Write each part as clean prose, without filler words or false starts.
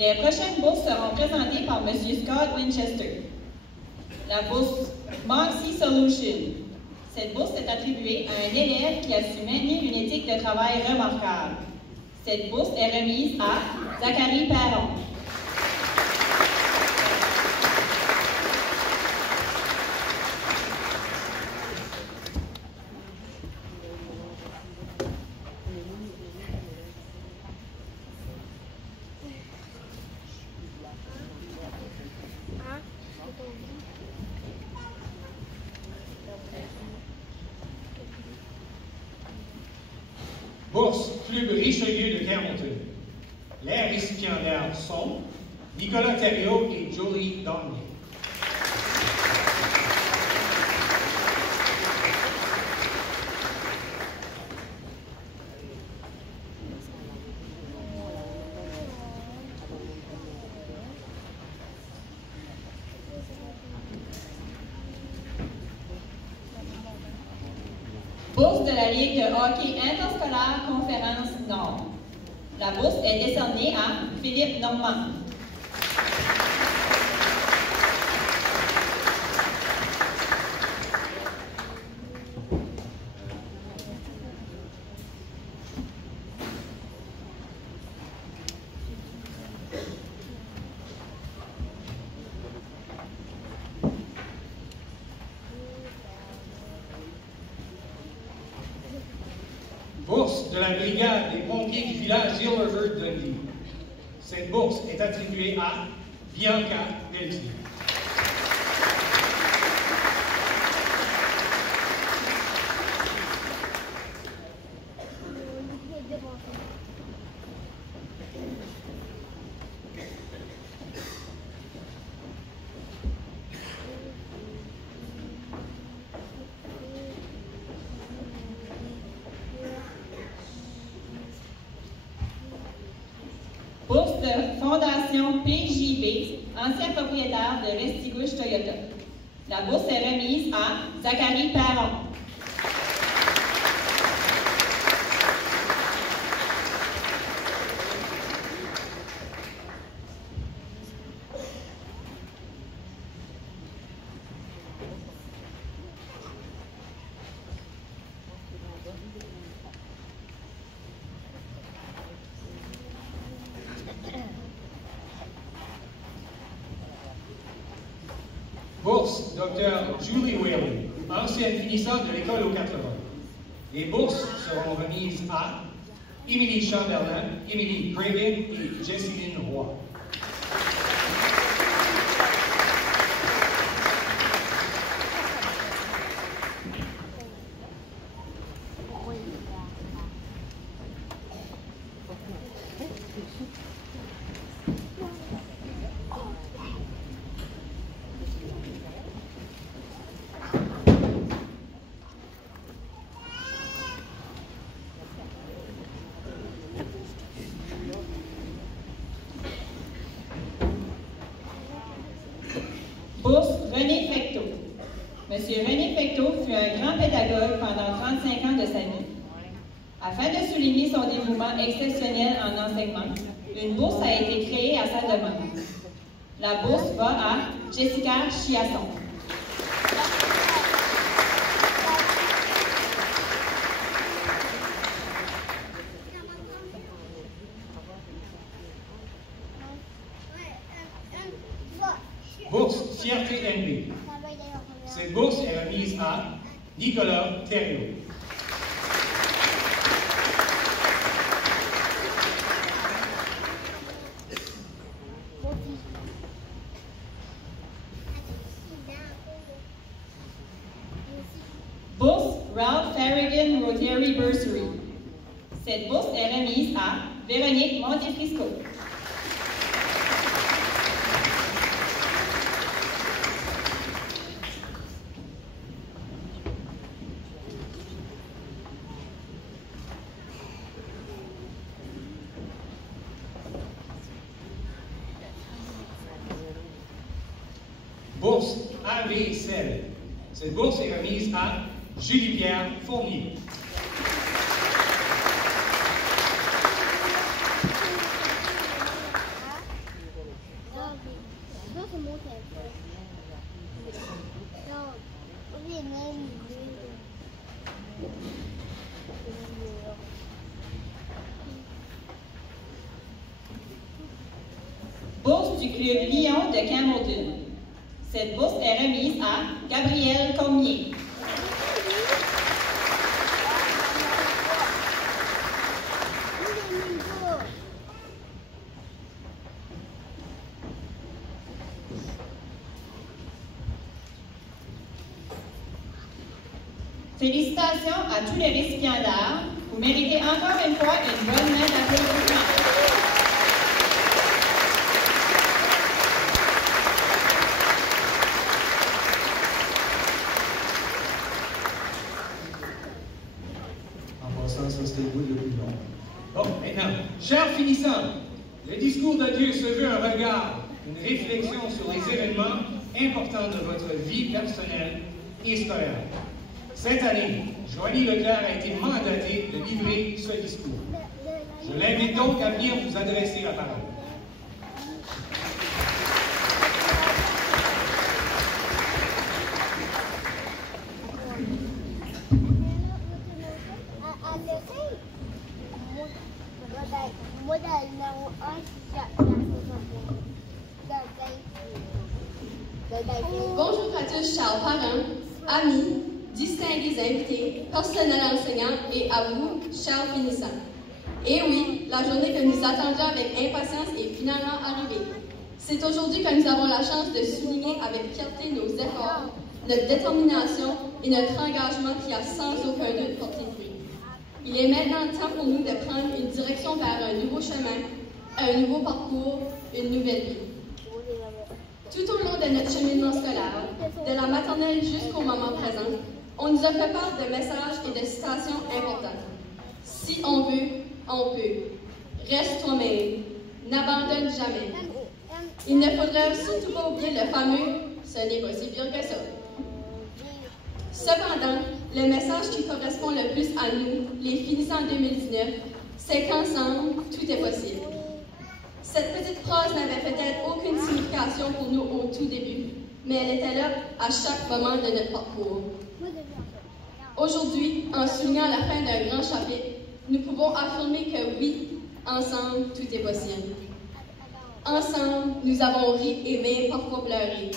Les prochaines bourses seront présentées par M. Scott Winchester. La bourse Moxie Solution. Cette bourse est attribuée à un élève qui a su maintenir une éthique de travail remarquable. Cette bourse est remise à Zachary Perron. Bourse Club Richelieu de Carmonton. Les récipiendaires sont Nicolas Thériault et Jolie Donnelly. Bourse de la Ligue de hockey interscolaire Conférence Nord. La bourse est décernée à Philippe Normand. Bourse de la brigade des pompiers du village d'Hillriver-Dundee. Cette bourse est attribuée à Bianca Pelletier. Bourse de Fondation PJB, ancien propriétaire de Restigouche Toyota. La bourse est remise à Zachary Perron. Bourse Dr. Julie Whaley, ancienne finissante de l'école aux 80. Les bourses seront remises à Émilie Chamberlain, Émilie Craven et Jesseline Roy. Bourse René Fecteau. Monsieur René Fecteau fut un grand pédagogue pendant 35 ans de sa vie. Afin de souligner son dévouement exceptionnel en enseignement, une bourse a été créée à sa demande. La bourse va à Jessica Chiasson. Bourse Fierté NB. Cette bourse est remise à Nicolas Thériault. Bourse Ralph Farragon Rotary Bursary. Cette bourse est remise à Véronique Montefrisco. Bourse AVCL. Cette bourse est remise à Julie-Pierre Fournier. du Club Lion de Campbellton. Cette bourse est remise à Gabrielle Cormier. Félicitations à tous les récipiendaires. Vous méritez encore une fois une bonne main d'applaudissement. En passant, ça c'était le bout le plus long. Bon, maintenant, chers finissants, le discours de Dieu se veut un regard, une réflexion sur les événements importants de votre vie personnelle et scolaire. Cette année, Joanie Leclerc a été mandatée de livrer ce discours. Je l'invite donc à venir vous adresser la parole. Bonjour à tous, chers parents, amis, distingués invités, personnel enseignant et à vous, chers finissants. Et oui, la journée que nous attendions avec impatience est finalement arrivée. C'est aujourd'hui que nous avons la chance de souligner avec fierté nos efforts, notre détermination et notre engagement qui a sans aucun doute porté fruit. Il est maintenant temps pour nous de prendre une direction vers un nouveau chemin, un nouveau parcours, une nouvelle vie. Tout au long de notre cheminement scolaire, de la maternelle jusqu'au moment présent, on nous a fait part de messages et de citations importantes. Si on veut, on peut. Reste toi-même. N'abandonne jamais. Il ne faudrait surtout pas oublier le fameux « ce n'est pas si pire que ça ». Cependant, le message qui correspond le plus à nous, les finissants 2019, c'est qu'ensemble, tout est possible. Cette petite phrase n'avait peut-être aucune signification pour nous au tout début, mais elle était là à chaque moment de notre parcours. Aujourd'hui, en soulignant la fin d'un grand chapitre, nous pouvons affirmer que oui, ensemble, tout est possible. Ensemble, nous avons ri et même parfois pleuré.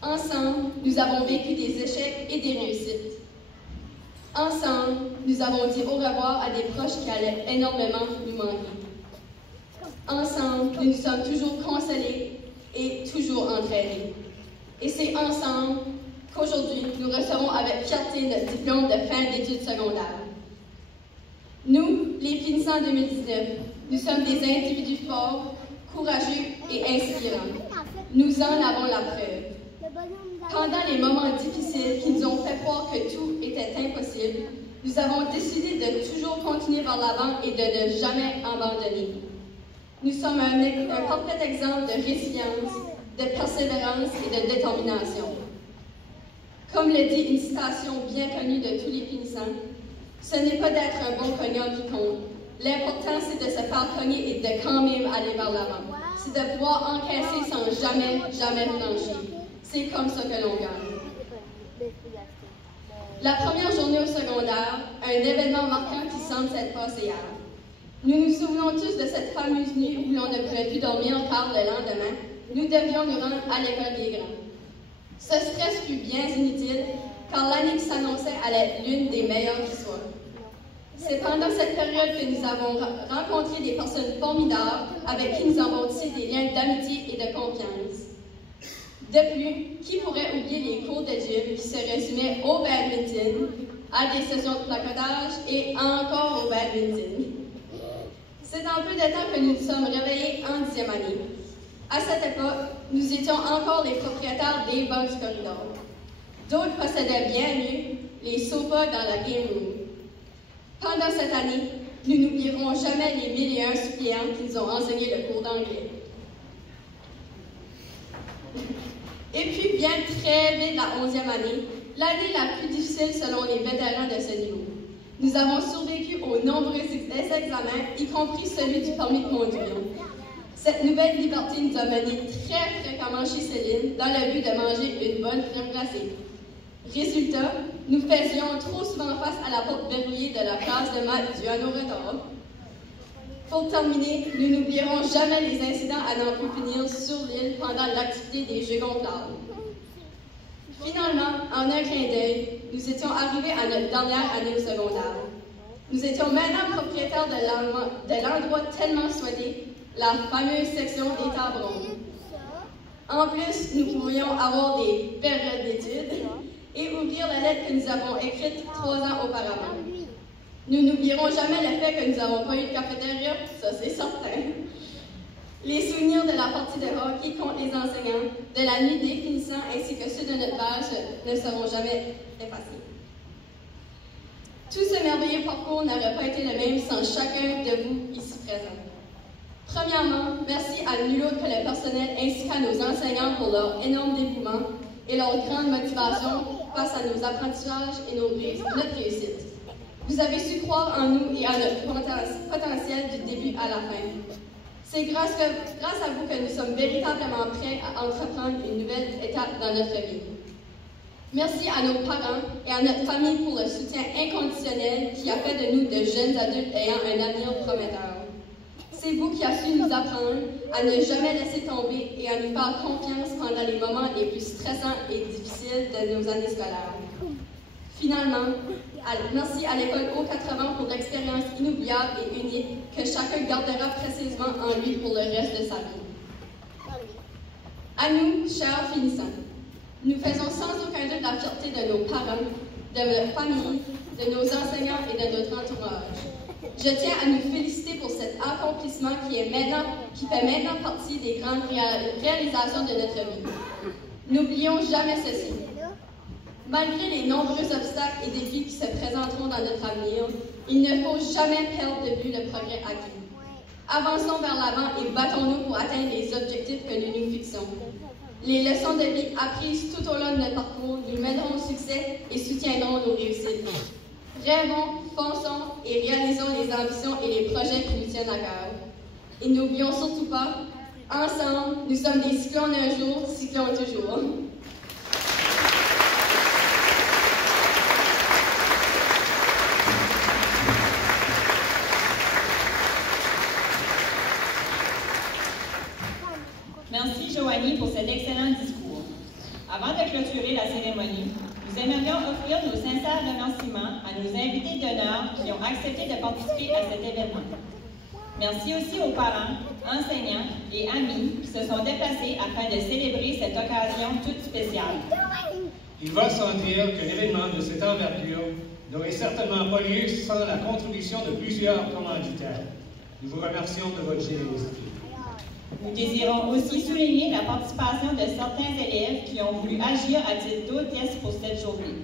Ensemble, nous avons vécu des échecs et des réussites. Ensemble, nous avons dit au revoir à des proches qui allaient énormément nous manquer. Ensemble, nous nous sommes toujours consolés et toujours entraînés. Et c'est ensemble qu'aujourd'hui, nous recevons avec fierté notre diplôme de fin d'études secondaires. Nous, les finissants 2019, nous sommes des individus forts, courageux et inspirants. Nous en avons la preuve. Pendant les moments difficiles qui nous ont fait croire que tout était impossible, nous avons décidé de toujours continuer vers l'avant et de ne jamais abandonner. Nous sommes un parfait exemple de résilience, de persévérance et de détermination. Comme le dit une citation bien connue de tous les finissants, ce n'est pas d'être un bon cogneur qui compte. L'important, c'est de se faire cogner et de quand même aller vers l'avant. C'est de pouvoir encaisser sans jamais flancher. C'est comme ça que l'on gagne. La première journée au secondaire, un événement marquant qui semble s'être passé hier. Nous nous souvenons tous de cette fameuse nuit où l'on ne pourrait plus dormir car le lendemain, nous devions nous rendre à l'école des grands. Ce stress fut bien inutile car l'année qui s'annonçait allait être l'une des meilleures qui soit. C'est pendant cette période que nous avons rencontré des personnes formidables avec qui nous avons tissé des liens d'amitié et de confiance. De plus, qui pourrait oublier les cours de gym qui se résumaient au badminton, à des sessions de placotage et encore au badminton. C'est en peu de temps que nous nous sommes réveillés en 10e année. À cette époque, nous étions encore les propriétaires des bancs du corridor. D'autres possédaient bien mieux les sofas dans la game room. Pendant cette année, nous n'oublierons jamais les 1001 suppléants qui nous ont enseigné le cours d'anglais. Et puis vient très vite la 11e année, l'année la plus difficile selon les vétérans de ce niveau. Nous avons survécu aux nombreux examens, y compris celui du permis de conduire. Cette nouvelle liberté nous a menés très fréquemment chez Céline dans le but de manger une bonne crème glacée. Résultat, nous faisions trop souvent face à la porte verrouillée de la classe de maths due à nos retards. Pour terminer, nous n'oublierons jamais les incidents à n'en plus finir sur l'île pendant l'activité des Jeux gonflables. Finalement, en un clin d'œil, nous étions arrivés à notre dernière année au secondaire. Nous étions maintenant propriétaires de l'endroit tellement souhaité, la fameuse section des tables rondes. En plus, nous pouvions avoir des périodes d'études et ouvrir la lettre que nous avons écrite 3 ans auparavant. Nous n'oublierons jamais le fait que nous n'avons pas eu de cafétéria, ça c'est certain. Les souvenirs de la partie de hockey contre les enseignants, de la nuit des finissants ainsi que ceux de notre bâche ne seront jamais effacés. Tout ce merveilleux parcours n'aurait pas été le même sans chacun de vous ici présents. Premièrement, merci à nul autre que le personnel ainsi qu'à nos enseignants pour leur énorme dévouement et leur grande motivation face à nos apprentissages et notre réussite. Vous avez su croire en nous et à notre potentiel du début à la fin. C'est grâce à vous que nous sommes véritablement prêts à entreprendre une nouvelle étape dans notre vie. Merci à nos parents et à notre famille pour le soutien inconditionnel qui a fait de nous de jeunes adultes ayant un avenir prometteur. C'est vous qui avez su nous apprendre à ne jamais laisser tomber et à nous faire confiance pendant les moments les plus stressants et difficiles de nos années scolaires. Finalement, merci à l'école O80 pour l'expérience inoubliable et unique que chacun gardera précisément en lui pour le reste de sa vie. À nous, chers finissants, nous faisons sans aucun doute la fierté de nos parents, de notre famille, de nos enseignants et de notre entourage. Je tiens à nous féliciter pour cet accomplissement qui fait maintenant partie des grandes réalisations de notre vie. N'oublions jamais ceci. Malgré les nombreux obstacles et défis qui se présenteront dans notre avenir, il ne faut jamais perdre de vue le progrès acquis. Avançons vers l'avant et battons-nous pour atteindre les objectifs que nous nous fixons. Les leçons de vie apprises tout au long de notre parcours nous mèneront au succès et soutiendront nos réussites. Rêvons, fonçons et réalisons les ambitions et les projets qui nous tiennent à cœur. Et n'oublions surtout pas, ensemble, nous sommes des cyclones un jour, cyclones toujours. Merci Joanie pour cet excellent discours. Avant de clôturer la cérémonie, nous aimerions offrir nos sincères remerciements à nos invités d'honneur qui ont accepté de participer à cet événement. Merci aussi aux parents, enseignants et amis qui se sont déplacés afin de célébrer cette occasion toute spéciale. Il va sans dire qu'un événement de cette envergure n'aurait certainement pas lieu sans la contribution de plusieurs commanditaires. Nous vous remercions de votre générosité. Nous désirons aussi souligner la participation de certains élèves qui ont voulu agir à titre d'hôtesse pour cette journée.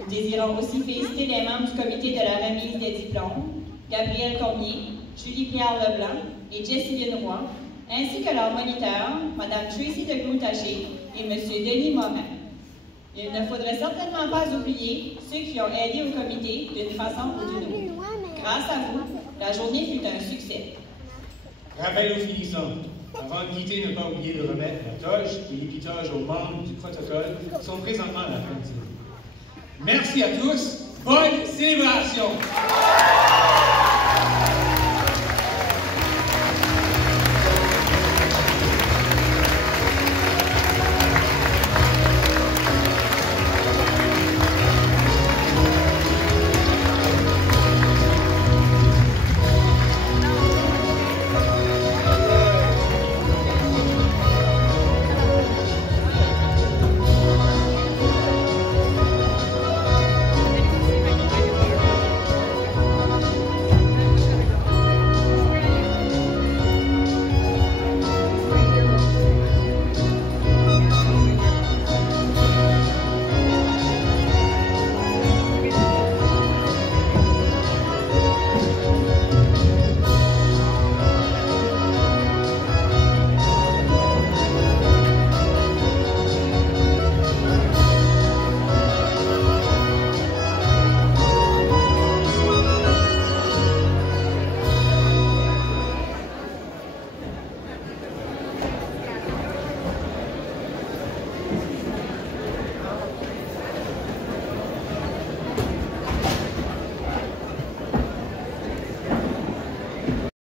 Nous désirons aussi féliciter les membres du comité de la remise des diplômes, Gabrielle Cormier, Julie-Pierre Leblanc et Jesseline Roy, ainsi que leurs moniteurs, Mme Tracy de Gloutaché et M. Denis Morin. Il ne faudrait certainement pas oublier ceux qui ont aidé au comité d'une façon ou d'une autre. Grâce à vous, la journée fut un succès. Rappel aux finissants. Avant de quitter, ne pas oublier de remettre la toge et l'épitoge aux membres du protocole qui sont présentement à la fin de cette. Merci à tous. Bonne célébration!